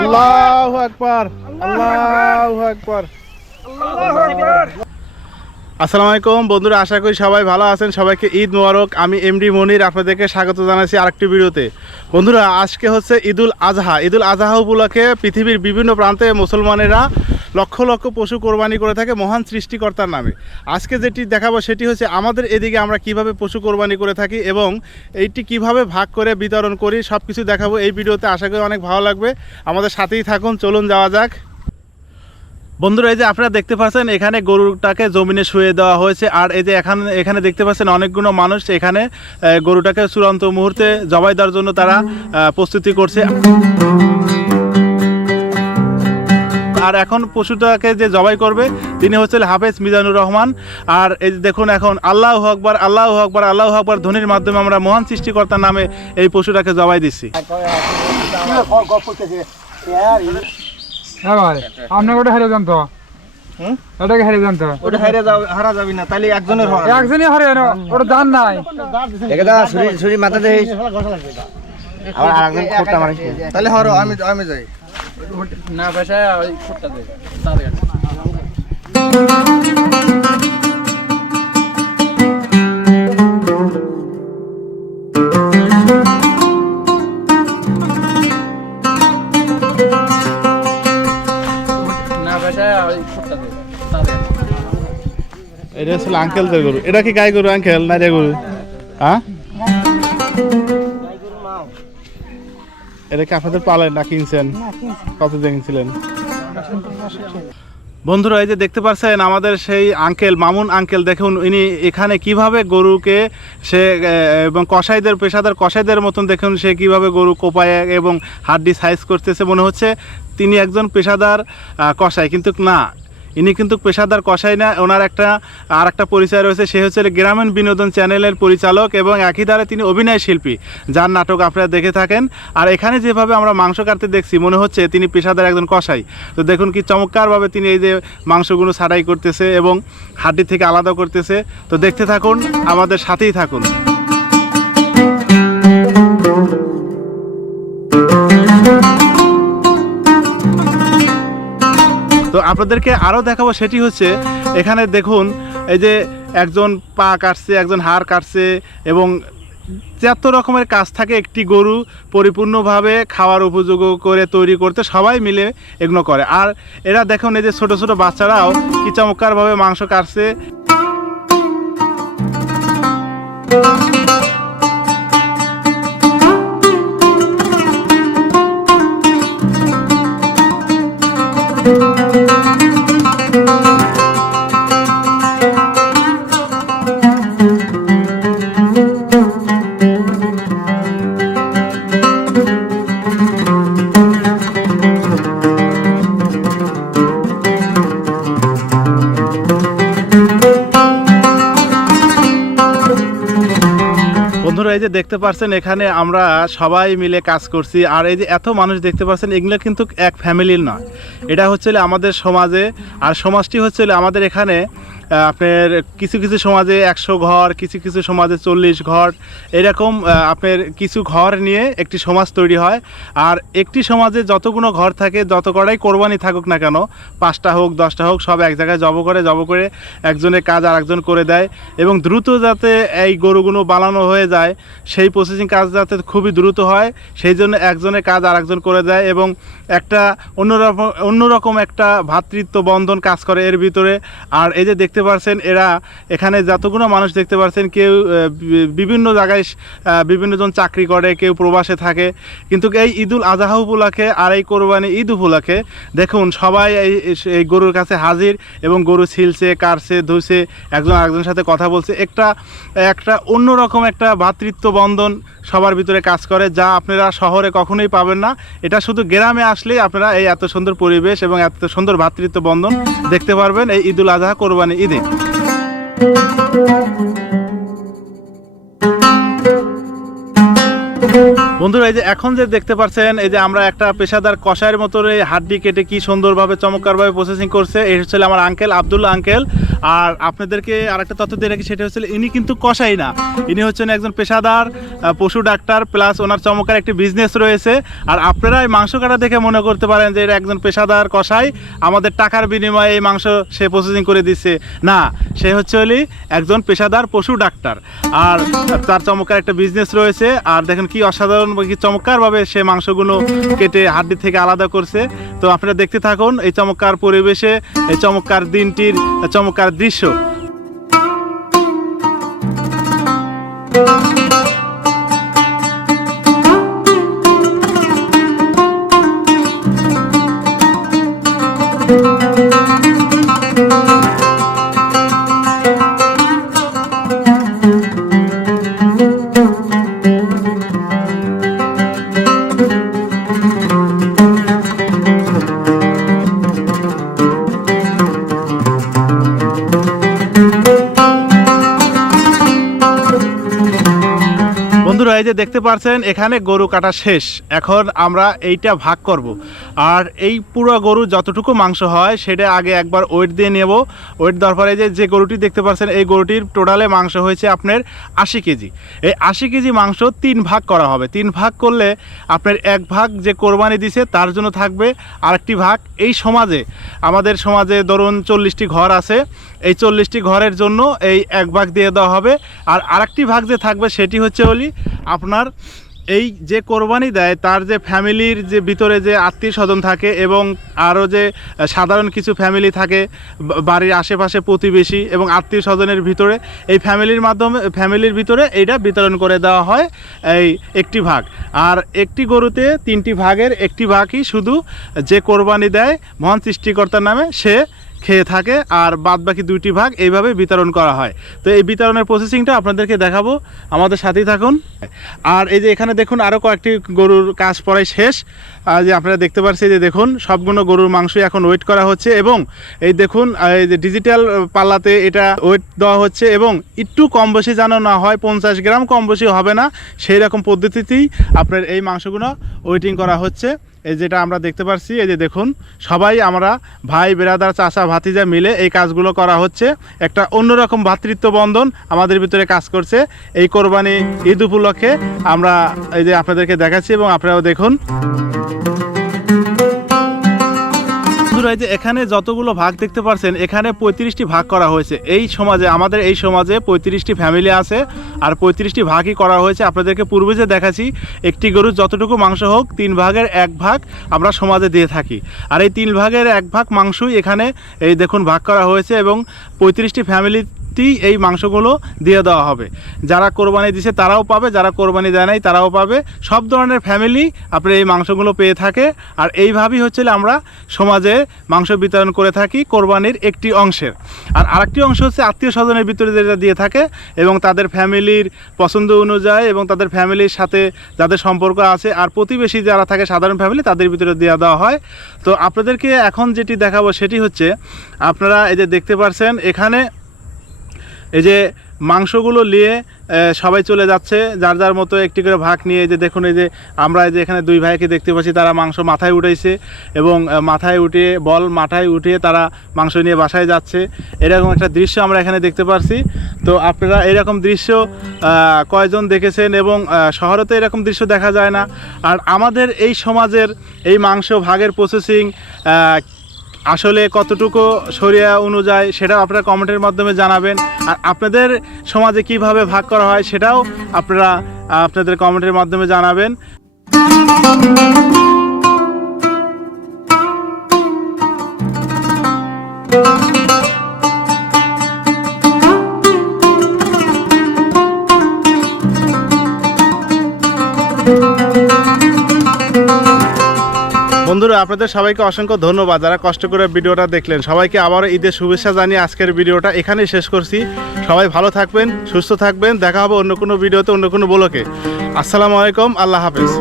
আল্লাহু আকবার, আল্লাহু আকবার। আসসালামু আলাইকুম বন্ধুরা, আশা করি সবাই ভালো আছেন। সবাইকে ঈদ মোবারক। আমি এমডি মনির আপনাদেরকে স্বাগত জানাচ্ছি আরেকটি ভিডিওতে। বন্ধুরা, আজকে হচ্ছে ঈদুল আজহা। ঈদুল আজহা উপলক্ষে পৃথিবীর বিভিন্ন প্রান্তে মুসলমানেরা লক্ষ লক্ষ পশু কোরবানি করে থাকে মহান সৃষ্টিকর্তার নামে। আজকে যেটি দেখাবো সেটি হচ্ছে আমাদের এদিকে আমরা কিভাবে পশু কোরবানি করে থাকি এবং এইটি কিভাবে ভাগ করে বিতরণ করি, সব কিছু দেখাবো এই ভিডিওতে। আশা করি অনেক ভালো লাগবে, আমাদের সাথেই থাকুন। চলুন যাওয়া যাক। বন্ধুরা, এই যে আপনারা দেখতে পাচ্ছেন এখানে গরুটাকে জমিনে শুয়ে দেওয়া হয়েছে। আর এই যে এখানে দেখতে পাচ্ছেন অনেকগুলো মানুষ এখানে গরুটাকে চূড়ান্ত মুহূর্তে জবাই দেওয়ার জন্য তারা প্রস্তুতি করছে। আর এখন পশুটাকে যে জবাই করবে তিনি হচ্ছেন হাফেজ মিজানুর রহমান। আর এই যে দেখুন, এখন আল্লাহু আকবার, আল্লাহু আকবার, আল্লাহু আকবার ধ্বনির মাধ্যমে আমরা মহান সৃষ্টিকর্তার নামে এই পশুটাকে জবাই দিচ্ছি। হ্যাঁ ভাই, আপনাকে ওটা হারিয়ে জানতো, ওটাকে হারিয়ে জানতো, ওটা হারা যাবি না, তাহলে একজনের হয়, একজনই হারিয়ে না, ওটা দান নাই। একদা ছুরি মাথা দেই আবার আরেকজন খোঁটা মারে, তাহলে হরো আমি যাই না পয়সা ওই খোঁটা দে তাদের এটা আসলে আঙ্কেলদের গরু। এটা কি গাই গরু আঙ্কেল না রে গরু? হ্যাঁ, এটা কি আপনাদের পালেন না কিনছেন? কত দিয়ে কিনছিলেন? বন্ধুরা, এই যে দেখতে পাচ্ছেন আমাদের সেই আঙ্কেল, মামুন আঙ্কেল, দেখুন ইনি এখানে কিভাবে গরুকে সে এবং কসাইদের, পেশাদার কসাইদের মতন দেখুন সে কিভাবে গরু কোপায় এবং হাড্ডি সাইজ করতেছে। মনে হচ্ছে তিনি একজন পেশাদার কসাই, কিন্তু না, ইনি কিন্তু পেশাদার কসাই না। ওনার আর একটা পরিচয় রয়েছে, সে হচ্ছে গ্রামীণ বিনোদন চ্যানেলের পরিচালক এবং একই দ্বারা তিনি অভিনয় শিল্পী, যার নাটক আপনারা দেখে থাকেন। আর এখানে যেভাবে আমরা মাংস কাটতে দেখছি মনে হচ্ছে তিনি পেশাদার একজন কসাই। তো দেখুন কি চমৎকারভাবে তিনি এই যে মাংসগুলো ছাড়াই করতেছে এবং হাড্ডি থেকে আলাদা করতেছে। তো দেখতে থাকুন, আমাদের সাথেই থাকুন। তো আপনাদেরকে আরও দেখাবো, সেটি হচ্ছে এখানে দেখুন এই যে একজন পা কাটছে, একজন হাড় কাটছে এবং যত রকমের কাজ থাকে একটি গরু পরিপূর্ণভাবে খাওয়ার উপযোগী করে তৈরি করতে সবাই মিলে এগুলো করে। আর এরা দেখুন এই যে ছোট ছোট বাচ্চারাও কি চমৎকারভাবে মাংস কাটছে। বন্ধুরা, এই যে দেখতে পাচ্ছেন এখানে আমরা সবাই মিলে কাজ করছি। আর এই যে এত মানুষ দেখতে পাচ্ছেন, এগুলো কিন্তু এক ফ্যামিলির নয়, এটা হচ্ছে আমাদের সমাজে। আর সমাজটি হচ্ছে আমাদের এখানে আপনার কিছু কিছু সমাজে 100 ঘর, কিছু কিছু সমাজে 40 ঘর, এরকম আপনার কিছু ঘর নিয়ে একটি সমাজ তৈরি হয়। আর একটি সমাজে যতগুলো ঘর থাকে, যত কটাই কোরবানি থাকুক না কেন, 5টা হোক 10টা হোক, সব এক জায়গায় জব করে একজনের কাজ আর একজন করে দেয় এবং দ্রুত যাতে এই গরুগুলো বানানো হয়ে যায়, সেই প্রসেসিং কাজ যাতে খুবই দ্রুত হয়, সেই জন্য একজনের কাজ আর একজন করে দেয় এবং একটা অন্যরকম একটা ভ্রাতৃত্ব বন্ধন কাজ করে এর ভিতরে। আর এই যে দেখতে পাচ্ছেন এরা এখানে যতগুলো মানুষ দেখতে পাচ্ছেন, কেউ বিভিন্ন জায়গায় বিভিন্নজন চাকরি করে, কেউ প্রবাসে থাকে, কিন্তু এই ঈদুল আজহা উপলক্ষে আর এই কোরবানি ঈদ উপলক্ষে দেখুন সবাই এই গরুর কাছে হাজির এবং গরু ছিলছে, কাটছে, ধুইছে, একজন আরেকজনের সাথে কথা বলছে। একটা অন্যরকম একটা ভ্রাতৃত্ব বন্ধন সবার ভিতরে কাজ করে, যা আপনারা শহরে কখনোই পাবেন না। এটা শুধু গ্রামে আসলেই আপনারা এই এত সুন্দর পরিবেশ এবং এত সুন্দর ভ্রাতৃত্ব বন্ধন দেখতে পারবেন এই ঈদুল আজহা কোরবানি ঈদে। বন্ধুরা এই যে এখন যে দেখতে পাচ্ছেন এই যে আমরা একটা পেশাদার কষায়ের মতো এই হাড্ডি কেটে কি সুন্দরভাবে চমৎকারভাবে প্রসেসিং করছে, এই হচ্ছে আমার আঙ্কেল আব্দুল্লাহ আঙ্কেল। আর আপনাদেরকে আরেকটা তথ্য দিয়ে রাখি, সেটা হচ্ছে ইনি কিন্তু কষাই না, ইনি হচ্ছেন একজন পেশাদার পশু ডাক্তার, প্লাস ওনার চমৎকার একটি বিজনেস রয়েছে। আর আপনারা এই মাংস কাটা দেখে মনে করতে পারেন যে এটা একজন পেশাদার কষাই, আমাদের টাকার বিনিময়ে এই মাংস সে প্রসেসিং করে দিচ্ছে, না, সে হচ্ছে একজন পেশাদার পশু ডাক্তার আর তার চমৎকার একটা বিজনেস রয়েছে। আর দেখেন কি অসাধারণ কি চমৎকারভাবে সে মাংসগুলো কেটে হাড্ডি থেকে আলাদা করছে। তো আপনারা দেখতে থাকুন এই চমৎকার পরিবেশে, এই চমৎকার দিনটির চমৎকার দৃশ্য। বন্ধুরা এই যে দেখতে পাচ্ছেন এখানে গরু কাটা শেষ, এখন আমরা এইটা ভাগ করব। আর এই পুরো গরু যতটুকু মাংস হয় সেটা আগে একবার ওয়েট দিয়ে নেব। ওয়েট দেওয়ার পরে যে গরুটি দেখতে পাচ্ছেন এই গরুটির টোটালে মাংস হয়েছে আপনার 80 কেজি। এই 80 কেজি মাংস 3 ভাগ করা হবে। 3 ভাগ করলে আপনার 1 ভাগ যে কোরবানি দিছে তার জন্য থাকবে, আরেকটি ভাগ এই সমাজে, আমাদের সমাজে ধরুন 40টি ঘর আছে, এই 40টি ঘরের জন্য এই 1 ভাগ দিয়ে দেওয়া হবে। আর আরেকটি ভাগ যে থাকবে সেটি হচ্ছে আপনার এই যে কোরবানি দেয় তার যে ফ্যামিলির যে ভিতরে যে আত্মীয় স্বজন থাকে এবং আরও যে সাধারণ কিছু ফ্যামিলি থাকে বাড়ির আশেপাশে প্রতিবেশী এবং আত্মীয় স্বজনের ভিতরে, এই ফ্যামিলির ভিতরে এইটা বিতরণ করে দেওয়া হয় এই একটি ভাগ। আর একটি গরুতে 3টি ভাগের একটি ভাগই শুধু যে কোরবানি দেয় মহান সৃষ্টিকর্তার নামে সে খেয়ে থাকে, আর বাদ বাকি 2টি ভাগ এইভাবে বিতরণ করা হয়। তো এই বিতরণের প্রসেসিংটা আপনাদেরকে দেখাবো, আমাদের সাথেই থাকুন। আর এই যে এখানে দেখুন আরও কয়েকটি গরুর কাজ পড়াই শেষ, যে আপনারা দেখতে পাচ্ছেন যে দেখুন সবগুলো গরুর মাংসই এখন ওয়েট করা হচ্ছে এবং এই দেখুন এই যে ডিজিটাল পাল্লাতে এটা ওয়েট দেওয়া হচ্ছে এবং একটু কম বেশি যেন না হয়, 50 গ্রাম কম বেশি হবে না, সেই রকম পদ্ধতিতেই আপনার এই মাংসগুলো ওয়েটিং করা হচ্ছে। এই যেটা আমরা দেখতে পাচ্ছি, এই যে দেখুন সবাই আমরা ভাই বেরাদার চাচা ভাতিজা মিলে এই কাজগুলো করা হচ্ছে। একটা অন্যরকম ভ্রাতৃত্ব বন্ধন আমাদের ভিতরে কাজ করছে। এই কোরবানি ঈদ উপলক্ষে আমরা এই যে আপনাদেরকে দেখাচ্ছি এবং আপনারাও দেখুন। এই যে এখানে যতগুলো ভাগ দেখতে পাচ্ছেন এখানে 35টি ভাগ করা হয়েছে। এই সমাজে, আমাদের এই সমাজে 35টি ফ্যামিলি আছে আর 35টি ভাগই করা হয়েছে। আপনাদেরকে পূর্বে যে দেখাচ্ছি একটি গরুর যতটুকু মাংস হোক 3 ভাগের 1 ভাগ আমরা সমাজে দিয়ে থাকি। আর এই 3 ভাগের 1 ভাগ মাংসই এখানে এই দেখুন ভাগ করা হয়েছে এবং 35টি ফ্যামিলি এই মাংসগুলো দিয়ে দেওয়া হবে। যারা কোরবানি দিছে তারাও পাবে, যারা কোরবানি দেয় নাই তারাও পাবে, সব ধরনের ফ্যামিলি আপনার এই মাংসগুলো পেয়ে থাকে। আর এইভাবেই হচ্ছে আমরা সমাজে মাংস বিতরণ করে থাকি কোরবানির একটি অংশের। আর আরেকটি অংশ হচ্ছে আত্মীয় স্বজনের ভিতরে যেটা দিয়ে থাকে এবং তাদের ফ্যামিলির পছন্দ অনুযায়ী এবং তাদের ফ্যামিলির সাথে যাদের সম্পর্ক আছে আর প্রতিবেশী যারা থাকে সাধারণ ফ্যামিলি তাদের ভিতরে দেওয়া দেওয়া হয়। তো আপনাদেরকে এখন যেটি দেখাবো সেটি হচ্ছে আপনারা এই যে দেখতে পাচ্ছেন এখানে এই যে মাংসগুলো নিয়ে সবাই চলে যাচ্ছে যার যার মতো একটি করে ভাগ নিয়ে। এই যে দেখুন এই যে আমরা এই যে এখানে 2 ভাইকে দেখতে পাচ্ছি, তারা মাংস মাথায় উঠাইছে এবং মাথায় উঠিয়ে মাথায় উঠিয়ে তারা মাংস নিয়ে বাসায় যাচ্ছে। এরকম একটা দৃশ্য আমরা এখানে দেখতে পাচ্ছি। তো আপনারা এরকম দৃশ্য কয়জন দেখেছেন এবং শহরে তো এরকম দৃশ্য দেখা যায় না। আর আমাদের এই সমাজের এই মাংস ভাগের প্রসেসিং আসলে কতটুকু শরিয়া অনুযায়ী সেটাও আপনারা কমেন্টের মাধ্যমে জানাবেন। আর আপনাদের সমাজে কিভাবে ভাগ করা হয় সেটাও আপনারা আপনাদের কমেন্টের মাধ্যমে জানাবেন। বন্ধুরা আপনাদের সবাইকে অসংখ্য ধন্যবাদ যারা কষ্ট করে ভিডিওটা দেখলেন। সবাইকে আবারও ঈদের শুভেচ্ছা জানিয়ে আজকের ভিডিওটা এখানেই শেষ করছি। সবাই ভালো থাকবেন, সুস্থ থাকবেন, দেখা হবে অন্য কোনো ভিডিওতে, অন্য কোনো ব্লগে। আসসালামু আলাইকুম, আল্লাহ হাফেজ।